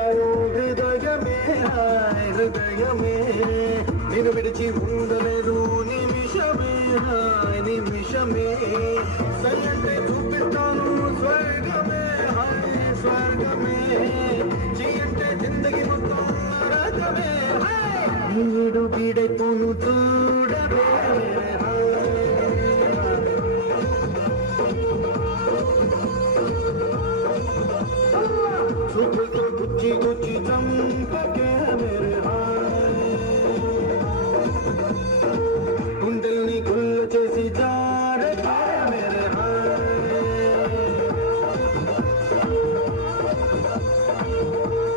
హృదయమే హాయ్ హృదయమే నేను విడిచి ఉండలేదు నిమిషమే హాయ్ నిమిషమే సయ్యంటే చూపిస్తాను స్వర్గమే హాయ్ స్వర్గమే చెయ్యంటే జిందగీ మొత్తం నరకమే హాయ్ ఈడు బీడైపోను